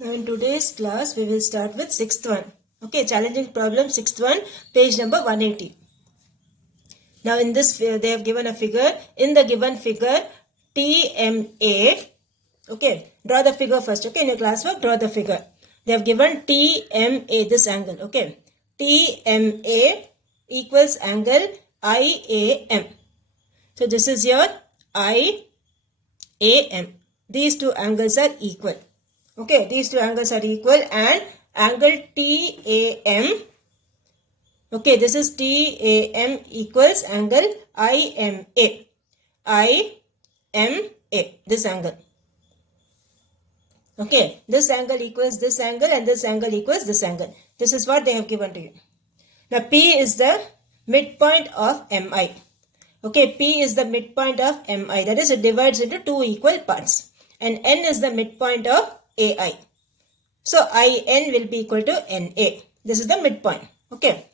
Now in today's class, we will start with sixth one. Okay, challenging problem, sixth one, page number 180. Now in this, they have given a figure. In the given figure, TMA. Okay, draw the figure first. Okay, in your classwork, draw the figure. They have given TMA, this angle. Okay, TMA equals angle IAM. So this is your IAM. These two angles are equal. Okay, these two angles are equal, and angle TAM. Okay, this is TAM equals angle IMA. IMA, this angle. Okay, this angle equals this angle and this angle equals this angle. This is what they have given to you. Now P is the midpoint of MI. Okay, P is the midpoint of MI. That is, it divides into two equal parts. And N is the midpoint of AI. So IN will be equal to NA. This is the midpoint. Okay.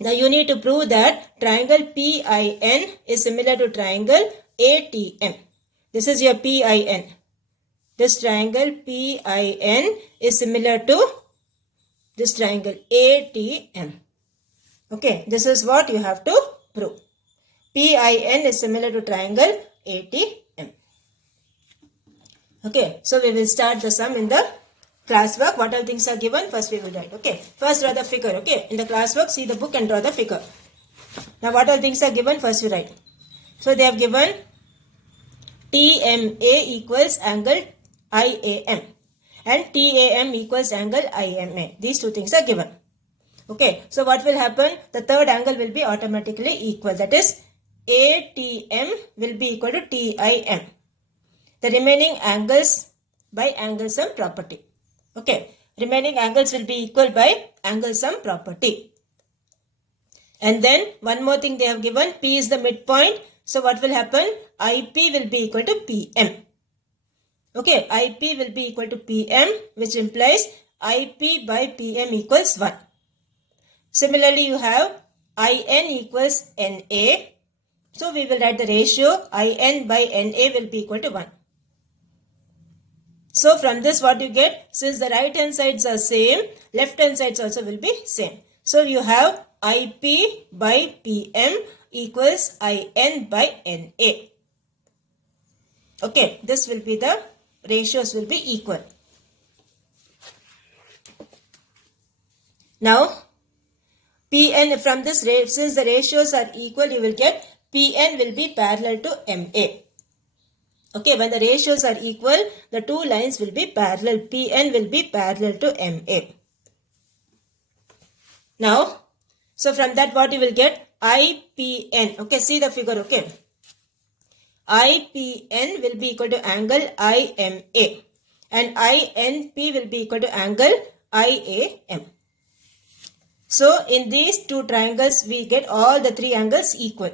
Now you need to prove that triangle PIN is similar to triangle ATM. This is your PIN. This triangle PIN is similar to this triangle ATM. Okay, this is what you have to prove. PIN is similar to triangle ATM. Okay, so we will start the sum in the classwork. What all things are given, first we will write. Okay, first draw the figure. Okay, in the classwork, see the book and draw the figure. Now what all things are given, first we write. So they have given TMA equals angle IAM and TAM equals angle IMA. These two things are given. Okay, so what will happen? The third angle will be automatically equal. That is, ATM will be equal to TIM. The remaining angles by angle sum property. Okay, remaining angles will be equal by angle sum property. And then one more thing they have given, P is the midpoint. So what will happen? IP will be equal to PM. Okay, IP will be equal to PM, which implies IP by PM equals 1. Similarly, you have IN equals NA. So we will write the ratio IN by NA will be equal to 1. So from this what you get, since the right hand sides are same, left hand sides also will be same. So you have IP by PM equals IN by NA. Okay, this will be the ratios will be equal. Now PN, from this, since the ratios are equal, you will get PN will be parallel to MA. Okay, when the ratios are equal, the two lines will be parallel. PN will be parallel to MA. Now, so from that what you will get? IPN. Okay, see the figure. Okay. IPN will be equal to angle IMA. And INP will be equal to angle IAM. So, in these two triangles, we get all the three angles equal.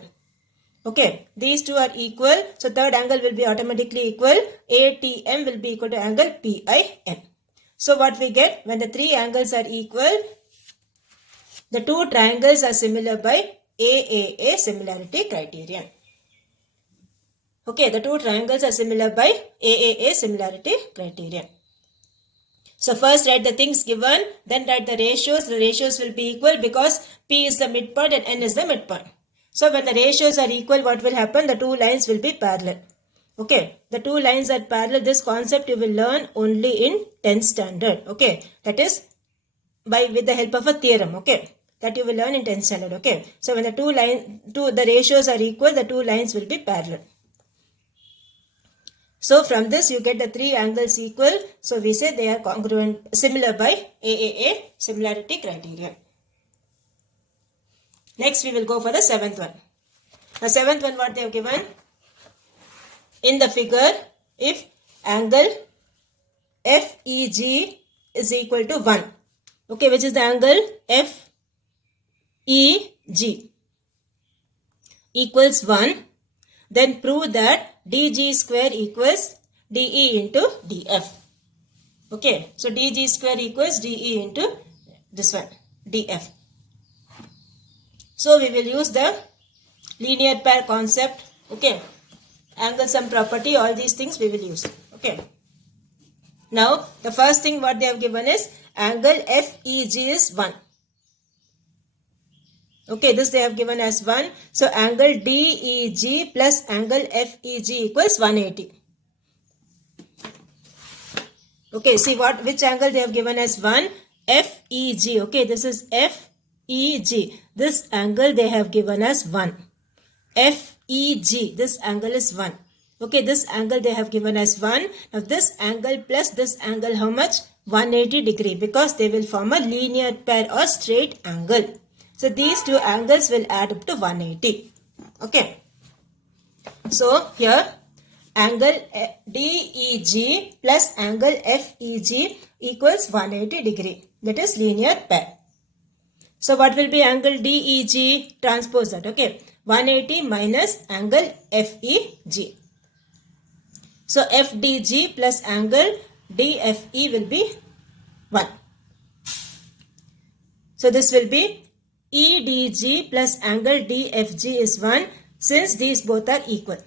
Okay, these two are equal. So, third angle will be automatically equal. ATM will be equal to angle PIN. So, what we get? When the three angles are equal, the two triangles are similar by AAA similarity criterion. Okay, the two triangles are similar by AAA similarity criterion. So first write the things given, then write the ratios. The ratios will be equal because P is the midpoint and N is the midpoint. So when the ratios are equal, what will happen? The two lines will be parallel. Okay, the two lines are parallel. This concept you will learn only in 10th standard. Okay, that is with the help of a theorem. Okay, that you will learn in 10th standard. Okay, so when the ratios are equal, the two lines will be parallel. So from this you get the three angles equal. So we say they are congruent, similar by AAA similarity criterion. Next we will go for the seventh one. The seventh one, what they have given? In the figure, if angle FEG is equal to 1. Okay, which is the angle FEG equals 1. Then prove that DG square equals DE into DF. Okay, so DG square equals DE into this one, DF. So we will use the linear pair concept. Okay, angle sum property, all these things we will use. Okay. Now, the first thing what they have given is angle FEG is 1. Okay, this they have given as 1. So, angle DEG plus angle FEG equals 180. Okay, see which angle they have given as 1? FEG. Okay, this is FEG. This angle they have given as 1. FEG. This angle is 1. Okay, this angle they have given as 1. Now, this angle plus this angle how much? 180 degree, because they will form a linear pair or straight angle. So, these two angles will add up to 180. Okay. So, here angle DEG plus angle FEG equals 180 degree. That is linear pair. So, what will be angle DEG? Transpose that. Okay. 180 minus angle FEG. So, FDG plus angle DFE will be 1. So, this will be EDG plus angle DFG is 1, since these both are equal.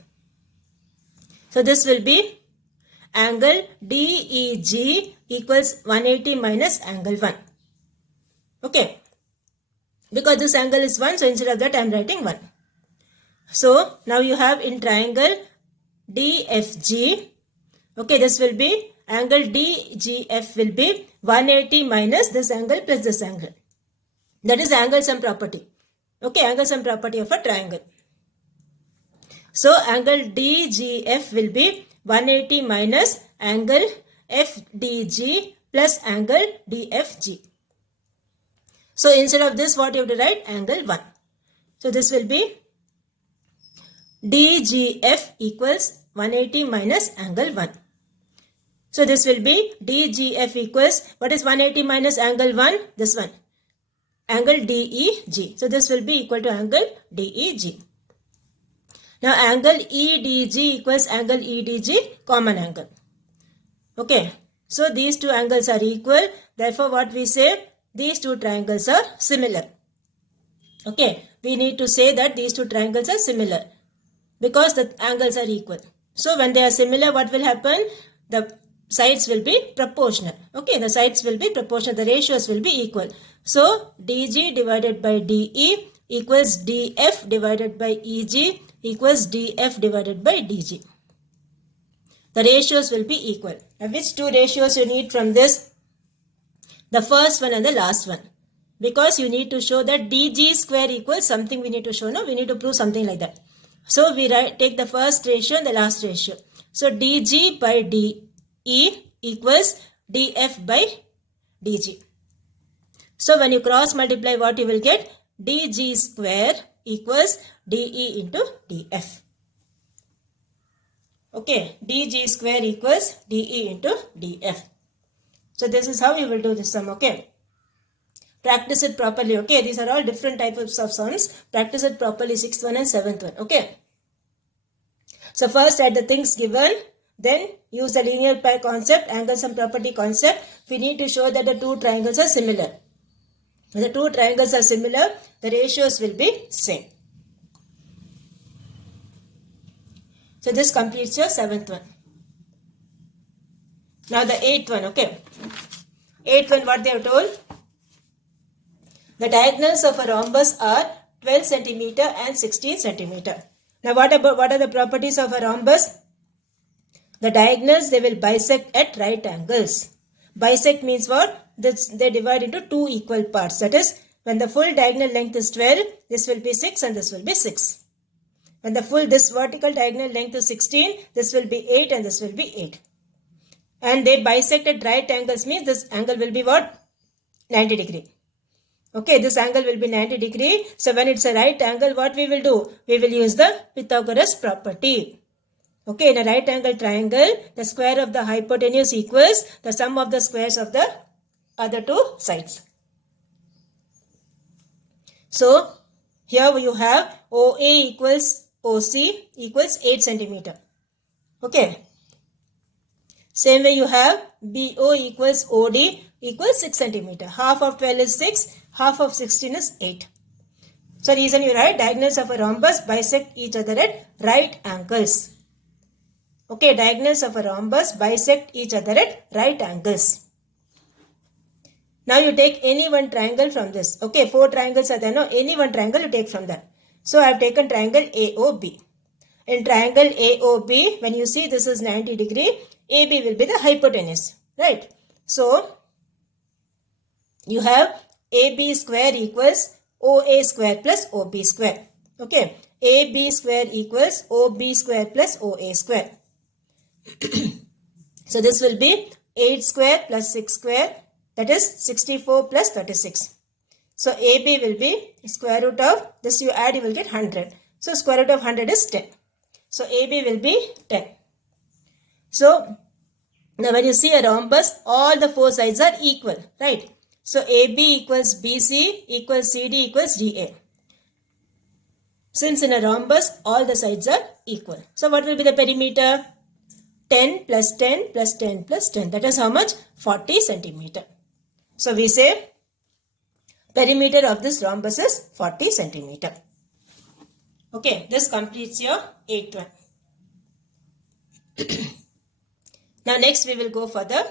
So, this will be angle DEG equals 180 minus angle 1. Okay. Because this angle is 1, so instead of that I am writing 1. So, now you have in triangle DFG. Okay, this will be angle DGF will be 180 minus this angle plus this angle. That is angle sum property. Okay, angle sum property of a triangle. So, angle DGF will be 180 minus angle FDG plus angle DFG. So, instead of this, what you have to write? Angle 1. So, this will be DGF equals 180 minus angle 1. So, this will be DGF equals, what is 180 minus angle 1? This one. Angle DEG. So, this will be equal to angle DEG. Now, angle EDG equals angle EDG, common angle. Okay. So, these two angles are equal. Therefore, what we say? These two triangles are similar. Okay. We need to say that these two triangles are similar, because the angles are equal. So, when they are similar, what will happen? The sides will be proportional. Okay. The sides will be proportional. The ratios will be equal. So, DG divided by DE equals DF divided by EG equals DF divided by DG. The ratios will be equal. Now, which two ratios you need from this? The first one and the last one. Because you need to show that DG square equals something we need to show. No, we need to prove something like that. So, we take the first ratio and the last ratio. So, DG by DE equals DF by DG. So, when you cross multiply, what you will get? DG square equals DE into DF. Okay, DG square equals DE into DF. So, this is how you will do this sum. Okay. Practice it properly. Okay, these are all different types of sums. Practice it properly, 6th one and 7th one. Okay. So, first add the things given. Then use the linear pair concept, angle sum property concept. We need to show that the two triangles are similar. When the two triangles are similar, the ratios will be same. So, this completes your 7th one. Now, the 8th one, okay. 8th one, what they have told? The diagonals of a rhombus are 12 centimeter and 16 centimeter. Now, what are the properties of a rhombus? The diagonals, they will bisect at right angles. Bisect means what? They divide into two equal parts. That is, when the full diagonal length is 12, this will be 6 and this will be 6. When this vertical diagonal length is 16, this will be 8 and this will be 8. And they bisect at right angles means this angle will be what? 90 degree. Okay, this angle will be 90 degree. So, when it's a right angle, what we will do? We will use the Pythagoras property. Okay, in a right angle triangle, the square of the hypotenuse equals the sum of the squares of the other two sides. So, here you have OA equals OC equals 8 centimeter. Okay. Same way you have BO equals OD equals 6 centimeter. Half of 12 is 6. Half of 16 is 8. So, reason you write diagonals of a rhombus bisect each other at right angles. Okay, diagonals of a rhombus bisect each other at right angles. Now you take any one triangle from this. Okay, 4 triangles are there. No, any one triangle you take from that. So I have taken triangle AOB. In triangle AOB, when you see this is 90 degree, AB will be the hypotenuse. Right? So you have AB square equals OA square plus OB square. Okay, AB square equals OB square plus OA square. So this will be 8 square plus 6 square, that is 64 plus 36. So AB will be square root of this, you add, you will get 100. So square root of 100 is 10. So AB will be 10. So now when you see a rhombus, all the 4 sides are equal, right? So AB equals BC equals CD equals DA. Since in a rhombus, all the sides are equal. So what will be the perimeter? 10 plus 10 plus 10 plus 10. That is how much? 40 centimeter. So we say perimeter of this rhombus is 40 centimeter. Okay, this completes your 8th one. Now next we will go for the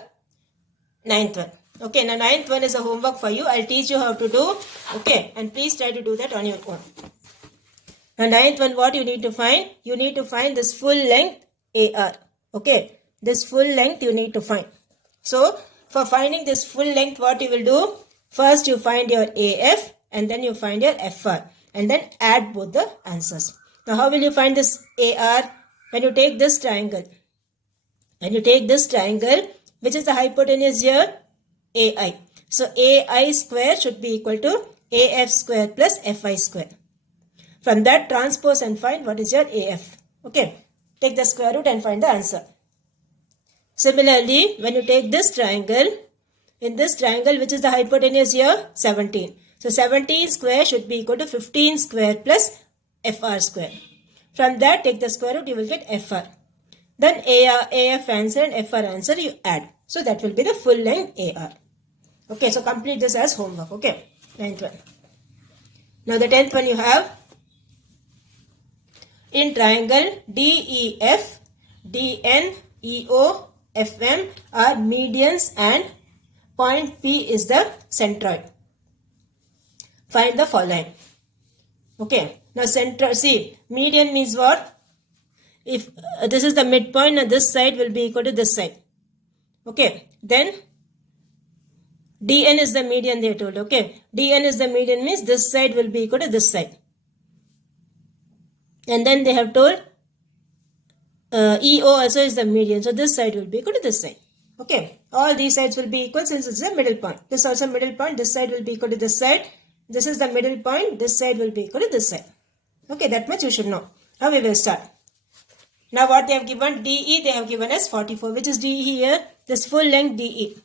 9th one. Okay, now 9th one is a homework for you. I'll teach you how to do. Okay, and please try to do that on your own. Now 9th one, what you need to find? You need to find this full length AR. Okay, this full length you need to find. So for finding this full length, what you will do? First you find your AF and then you find your FR and then add both the answers. Now how will you find this AR? When you take this triangle, which is the hypotenuse here? AI. So AI square should be equal to AF square plus FI square. From that, transpose and find what is your AF. Okay, take the square root and find the answer. Similarly, when you take this triangle, in this triangle, which is the hypotenuse here? 17. So 17 square should be equal to 15 square plus FR square. From that, take the square root, you will get FR. Then AF answer and FR answer you add. So that will be the full length AR. Okay, so complete this as homework. Okay, 9th one. Now the 10th one you have. In triangle DEF, DN, EO, FM are medians and point P is the centroid. Find the following. Okay, now centroid, see, median means what? If this is the midpoint and this side will be equal to this side. Okay, then DN is the median they told. Okay, DN is the median means this side will be equal to this side. And then they have told EO also is the median. So this side will be equal to this side. Okay, all these sides will be equal since it's a middle point. This is also middle point. This side will be equal to this side. This is the middle point. This side will be equal to this side. Okay, that much you should know. Now we will start. Now what they have given, DE they have given as 44. Which is DE here? This full length DE.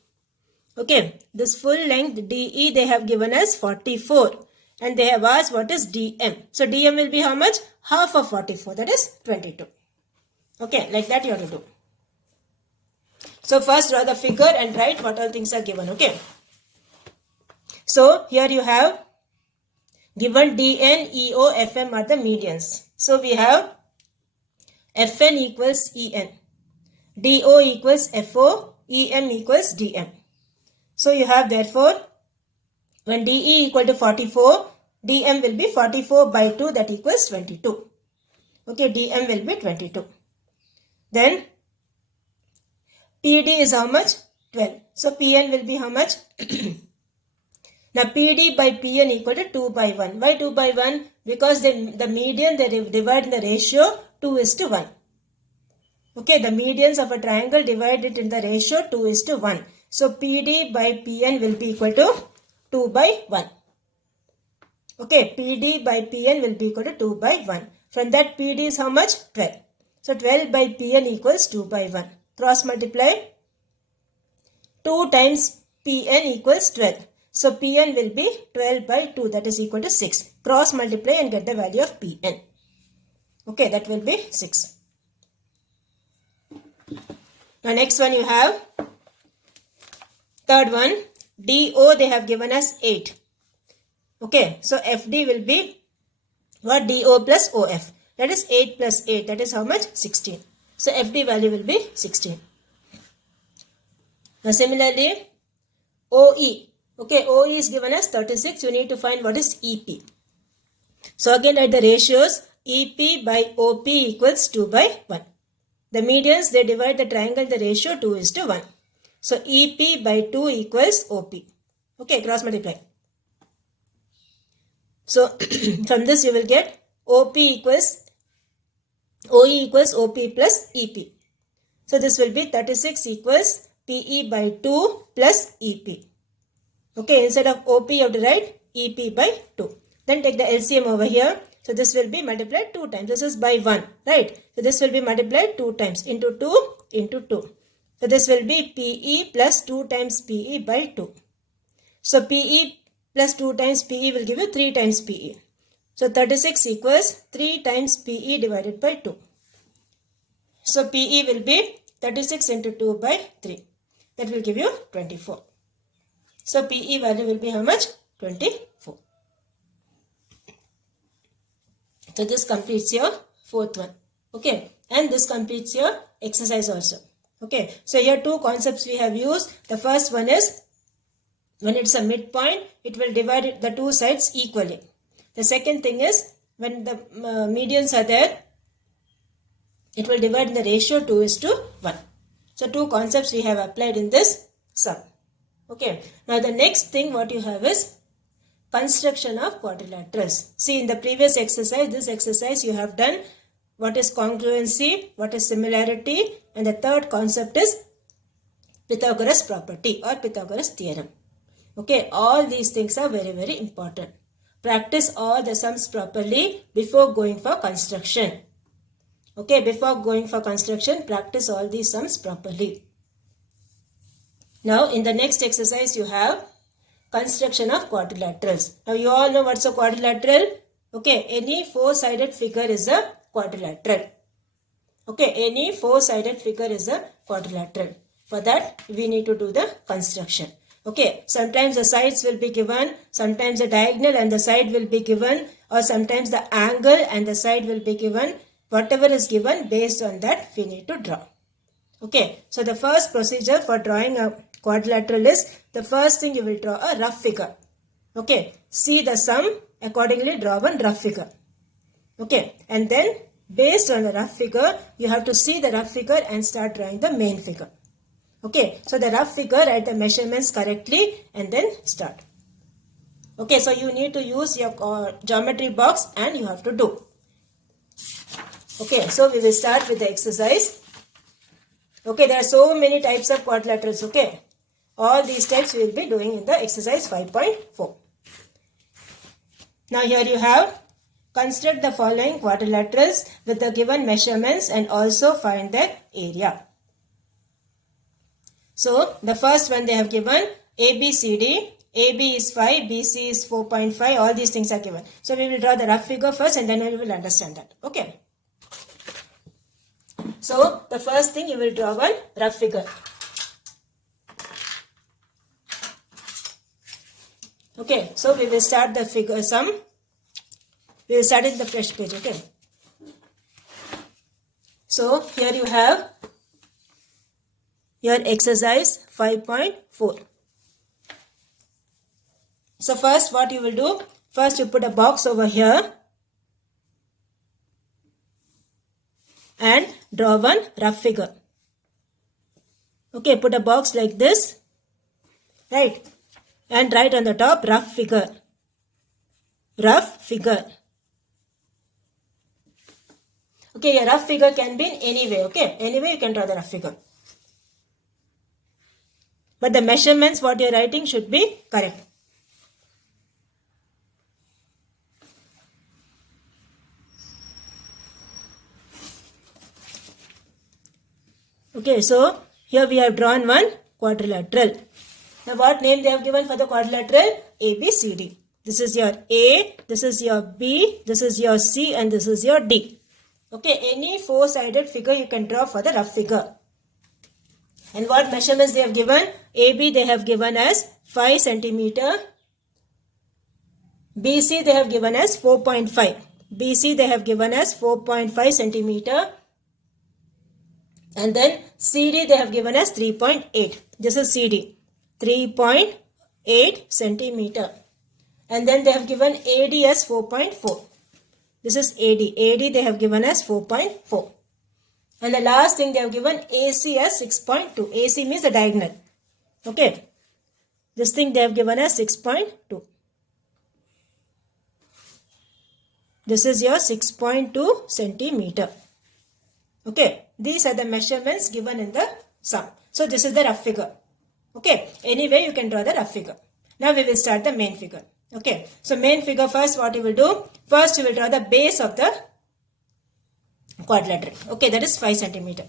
Okay, this full length DE they have given as 44. And they have asked what is DM. So DM will be how much? Half of 44. That is 22. Okay, like that you have to do. So first draw the figure and write what all things are given. Okay. So here you have given DN, EO, FM are the medians. So we have FN equals EN. DO equals FO. EM equals DM. So you have therefore when DE equal to 44, DM will be 44 by 2, that equals 22. Okay, DM will be 22. Then PD is how much? 12. So PN will be how much? Now PD by PN equal to 2 by 1. Why 2 by 1? Because the median they divide in the ratio 2:1. Okay, the medians of a triangle divided in the ratio 2:1. So PD by PN will be equal to 2 by 1. Okay, PD by PN will be equal to 2 by 1. From that PD is how much? 12. So 12 by PN equals 2 by 1. Cross multiply. 2 times PN equals 12. So PN will be 12 by 2, that is equal to 6. Cross multiply and get the value of PN. Okay, that will be 6. Now next one you have. Third one. DO they have given us 8. Okay, so FD will be what? DO plus OF. That is 8 plus 8. That is how much? 16. So FD value will be 16. Now similarly, OE. Okay, OE is given as 36. You need to find what is EP. So again write the ratios. EP by OP equals 2 by 1. The medians, they divide the triangle in the ratio 2:1. So EP by 2 equals OP. Okay, cross multiply. So from this you will get OE equals OP plus EP. So this will be 36 equals PE by 2 plus EP. Okay, instead of OP you have to write EP by 2. Then take the LCM over here. So this will be multiplied 2 times. This is by 1, right? So this will be multiplied 2 times into 2 into 2. So this will be PE plus 2 times PE by 2. So PE plus 2 times PE will give you 3 times PE. So 36 equals 3 times PE divided by 2. So PE will be 36 into 2 by 3. That will give you 24. So PE value will be how much? 24. So this completes your fourth one. Okay. And this completes your exercise also. Okay. So here two concepts we have used. The first one is when it's a midpoint, it will divide the two sides equally. The second thing is when the medians are there, it will divide in the ratio 2:1. So two concepts we have applied in this sum. Okay. Now the next thing what you have is construction of quadrilaterals. See, in the previous exercise, this exercise you have done what is congruency, what is similarity, and the third concept is Pythagoras property or Pythagoras theorem. Okay, all these things are very, very important. Practice all the sums properly before going for construction. Okay, before going for construction, practice all these sums properly. Now, in the next exercise, you have construction of quadrilaterals. Now, you all know what's a quadrilateral? Okay, any four-sided figure is a quadrilateral. Okay, any four-sided figure is a quadrilateral. For that, we need to do the construction. Okay, sometimes the sides will be given, sometimes the diagonal and the side will be given, or sometimes the angle and the side will be given. Whatever is given, based on that, we need to draw. Okay, so the first procedure for drawing a quadrilateral is, the first thing you will draw a rough figure. Okay, see the sum, accordingly draw one rough figure. Okay, and then based on the rough figure, you have to see the rough figure and start drawing the main figure. Okay, so the rough figure, write the measurements correctly and then start. Okay, so you need to use your geometry box and you have to do. Okay, so we will start with the exercise. Okay, there are so many types of quadrilaterals. Okay, all these types we will be doing in the exercise 5.4. Now here you have, construct the following quadrilaterals with the given measurements and also find their area. So the first one they have given ABCD. AB is 5, BC is 4.5. All these things are given. So we will draw the rough figure first and then we will understand that. Okay. So the first thing you will draw one rough figure. Okay. So we will start the figure sum. We will start in the fresh page. Okay. So here you have your exercise 5.4. So first what you will do, first you put a box over here and draw one rough figure. Okay, put a box like this, right? And write on the top rough figure. Rough figure. Okay, a rough figure can be in any way. Okay, any way you can draw the rough figure. But the measurements what you are writing should be correct. Okay, so here we have drawn one quadrilateral. Now what name they have given for the quadrilateral? ABCD. This is your A, this is your B, this is your C and this is your D. Okay, any four-sided figure you can draw for the rough figure. And what measurements they have given? AB they have given as 5 centimeter. BC they have given as 4.5. BC they have given as 4.5 centimeter. And then CD they have given us 3.8. This is CD, 3.8 centimeter. And then they have given AD as 4.4. This is AD. AD they have given as 4.4. And the last thing they have given AC as 6.2. AC means the diagonal. Okay. This thing they have given as 6.2. This is your 6.2 centimeter. Okay. These are the measurements given in the sum. So this is the rough figure. Okay. Anyway, you can draw the rough figure. Now we will start the main figure. Okay. So main figure first, what you will do? First you will draw the base of the quadrilateral. Okay. That is 5 centimeter.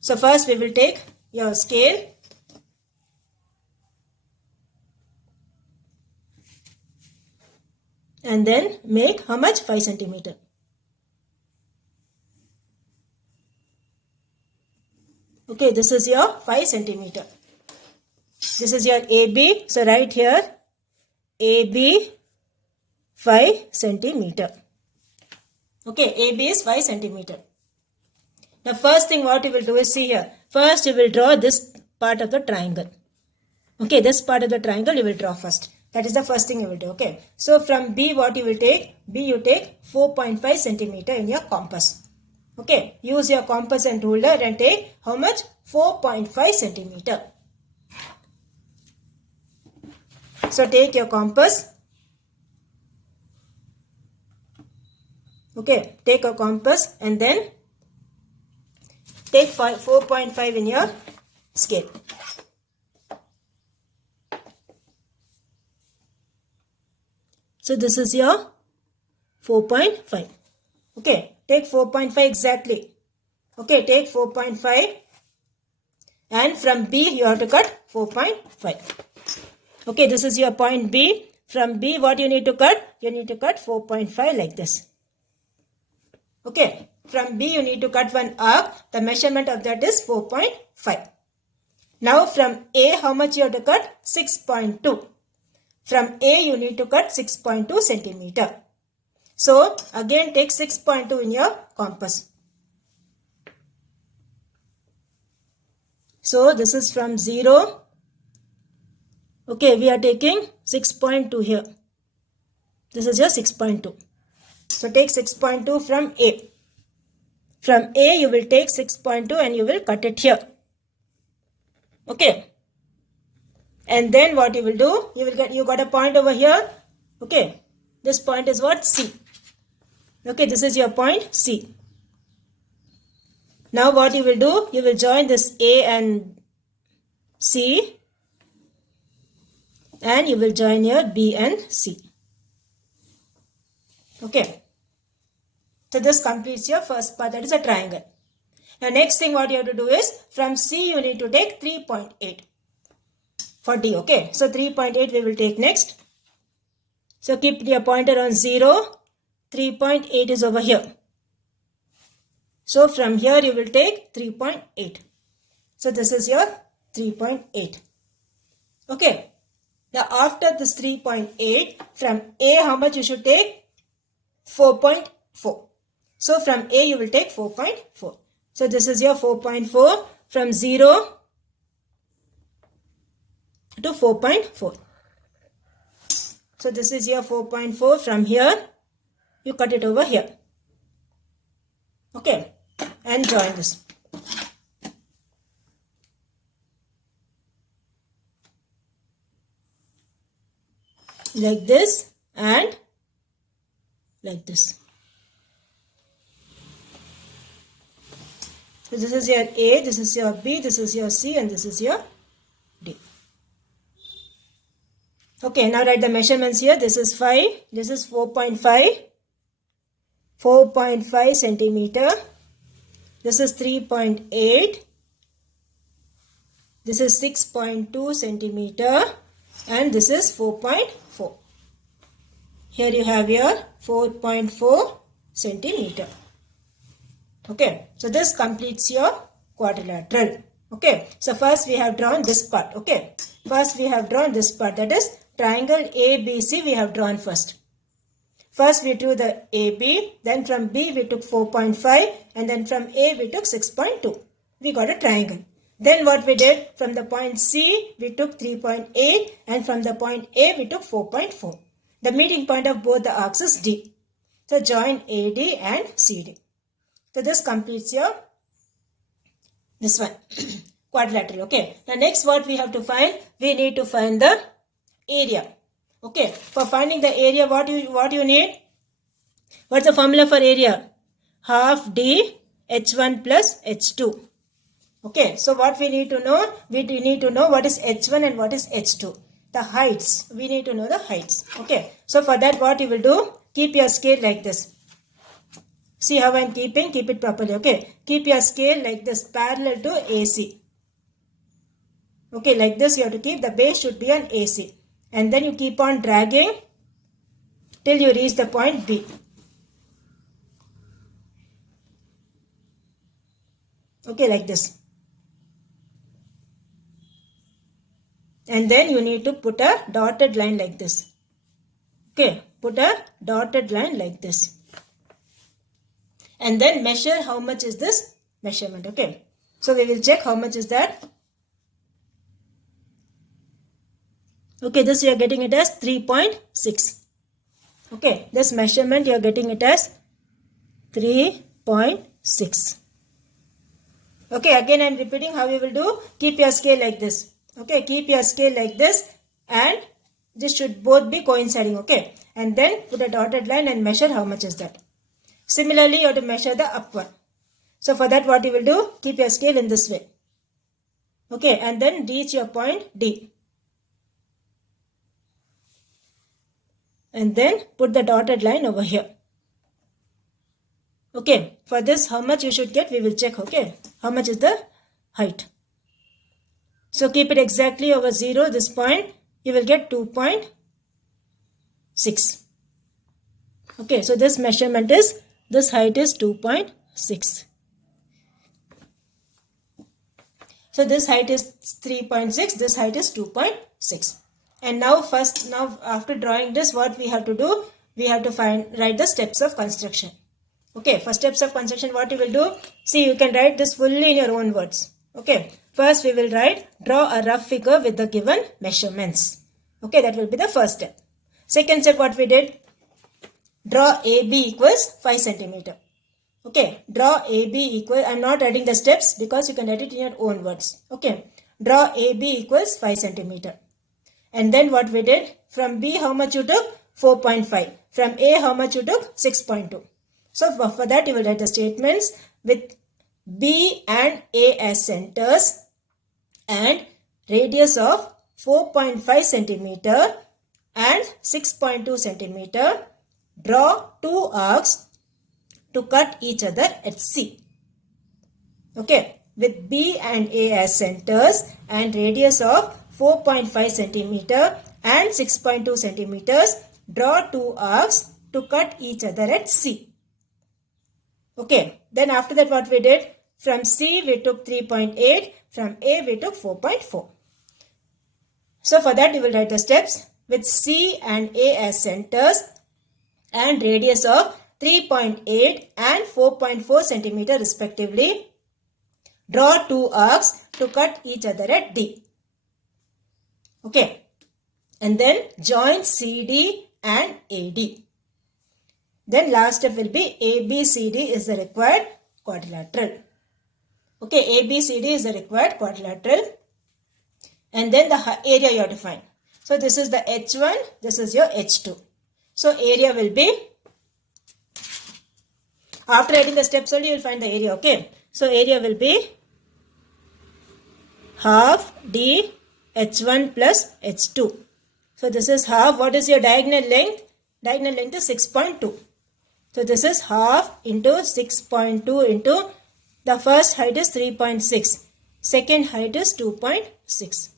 So first we will take your scale. And then make how much? 5 centimeter. Okay, this is your 5 centimeter. This is your AB. So right here, AB 5 centimeter. Okay, AB is 5 centimeter. The first thing what you will do is see here. First you will draw this part of the triangle. Okay, this part of the triangle you will draw first. That is the first thing you will do. Okay. So from B what you will take? B you take 4.5 centimeter in your compass. Okay. Use your compass and ruler and take how much? 4.5 centimeter. So take your compass. Okay. Take a compass and then take 4.5 in your scale. So this is your 4.5. Okay, take 4.5 exactly. Okay, take 4.5 and from B you have to cut 4.5. Okay, this is your point B. From B what you need to cut? You need to cut 4.5 like this. Okay, from B you need to cut one arc. The measurement of that is 4.5. Now from A how much you have to cut? 6.2. From A you need to cut 6.2 centimeter. So again take 6.2 in your compass. So this is from 0. Okay, we are taking 6.2 here. This is your 6.2. So take 6.2 from A. From A you will take 6.2 and you will cut it here. Okay. And then what you will do? You got a point over here. Okay. This point is what? C. Okay, this is your point C. Now what you will do? You will join this A and C. And you will join your B and C. Okay. So this completes your first part. That is a triangle. Now next thing what you have to do is from C you need to take 3.8. For D, okay. So 3.8 we will take next. So keep your pointer on 0. 3.8 is over here. So from here you will take 3.8. So this is your 3.8. Okay. Now after this 3.8, from A how much you should take? 4.4. So from A you will take 4.4. So this is your 4.4 from 0 to 4.4. So this is your 4.4. From here you cut it over here. Okay, and join this. Like this and like this. So this is your A, this is your B, this is your C, and this is your D. Okay, now write the measurements here. This is 5, this is 4.5, 4.5 centimeter. This is 3.8, this is 6.2 centimeter, and this is 4.4. Here you have your 4.4 centimeter. Okay, so this completes your quadrilateral. Okay, so first we have drawn this part. Okay, first we have drawn this part, that is triangle ABC we have drawn first. First we drew the AB, then from B we took 4.5 and then from A we took 6.2. we got a triangle. Then what we did, from the point C, we took 3.8 and from the point A, we took 4.4. The meeting point of both the arcs is D. So join AD and CD. So this completes your, this one, quadrilateral. Okay. Now next what we have to find, we need to find the area. Okay. For finding the area, what you need? What's the formula for area? Half D H1 plus H2. Okay, so what we need to know, we need to know what is H1 and what is H2. The heights, we need to know the heights. Okay, so for that what you will do, keep your scale like this. See how I am keeping, keep it properly. Okay, keep your scale like this, parallel to AC. Okay, like this you have to keep, the base should be on AC. And then you keep on dragging till you reach the point B. Okay, like this. And then you need to put a dotted line like this. Okay, put a dotted line like this. And then measure how much is this measurement. Okay, so we will check how much is that. Okay, this you are getting it as 3.6. Okay, this measurement you are getting it as 3.6. Okay, again I am repeating how you will do. Keep your scale like this. Okay, keep your scale like this and this should both be coinciding. Okay, and then put a dotted line and measure how much is that. Similarly, you have to measure the up one. So for that what you will do, keep your scale in this way. Okay, and then reach your point D. And then put the dotted line over here. Okay, for this how much you should get, we will check. Okay, how much is the height. So keep it exactly over 0, this point, you will get 2.6. Okay, so this measurement is, this height is 2.6. So this height is 3.6, this height is 2.6. And now after drawing this, what we have to do, we have to write the steps of construction. Okay, for steps of construction, what you will do, see you can write this fully in your own words. Okay, first we will draw a rough figure with the given measurements. Okay, that will be the first step. Second step what we did, draw AB equals 5 centimeter. Okay, draw AB equals, I am not writing the steps because you can write it in your own words. Okay, draw AB equals 5 centimeter. And then what we did, from B how much you took? 4.5. From A how much you took? 6.2. So for that you will write the statements with B and A as centers and radius of 4.5 centimeter and 6.2 centimeter. Draw two arcs to cut each other at C. Okay, with B and A as centers and radius of 4.5 centimeter and 6.2 centimeters, draw two arcs to cut each other at C. Okay, then after that what we did, from C we took 3.8, from A we took 4.4. So for that you will write the steps with C and A as centers and radius of 3.8 and 4.4 centimeter respectively. Draw two arcs to cut each other at D. Okay, and then join CD and AD. Then last step will be ABCD is the required quadrilateral. Okay, ABCD is the required quadrilateral. And then the area you have to find. So this is the H1, this is your H2. So area will be, after writing the steps only you will find the area. Okay, so area will be half D H1 plus H2. So this is half, what is your diagonal length? Diagonal length is 6.2. So this is half into 6.2 into, the first height is 3.6. Second height is 2.6.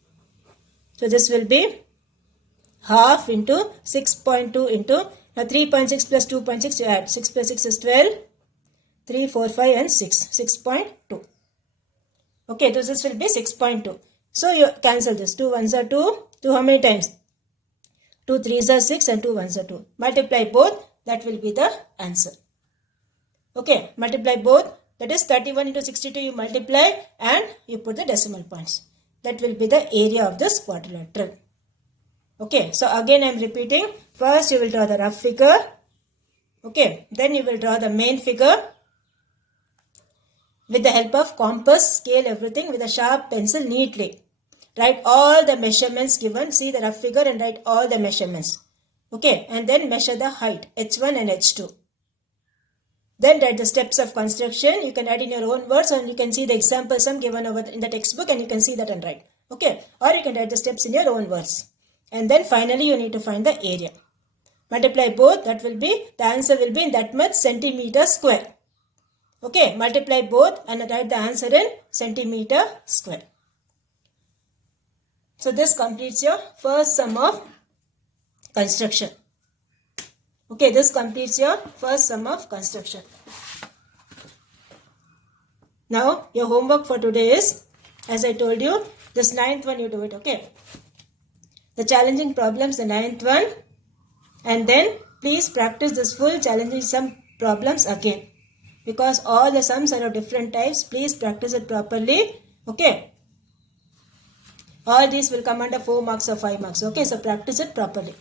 So this will be half into 6.2 into, now 3.6 plus 2.6 you add, 6 plus 6 is 12, 3, 4, 5 and 6, 6.2. Okay, so this will be 6.2. So you cancel this, 2 ones are 2, 2 how many times? 2 3s are 6 and 2 ones are 2. Multiply both, that will be the answer. Okay, multiply both, That is 31 into 62 you multiply and you put the decimal points. That will be the area of this quadrilateral. Okay, so again I am repeating. First you will draw the rough figure. Okay, then you will draw the main figure with the help of compass, scale, everything with a sharp pencil neatly. Write all the measurements given. See the rough figure and write all the measurements. Okay, and then measure the height h1 and h2. Then write the steps of construction. You can write in your own words, and you can see the example sum given over in the textbook, and you can see that and write. Okay, or you can write the steps in your own words. And then finally you need to find the area. Multiply both. That will be, the answer will be in that much centimeter square. Okay, multiply both and write the answer in centimeter square. So this completes your first sum of construction. Okay, this completes your first sum of construction. Now your homework for today is, as I told you, this 9th one you do it. Okay, the challenging problems, the 9th one, and then please practice this full challenging sum problems again, because all the sums are of different types. Please practice it properly. Okay, all these will come under 4 marks or 5 marks. Okay, so practice it properly.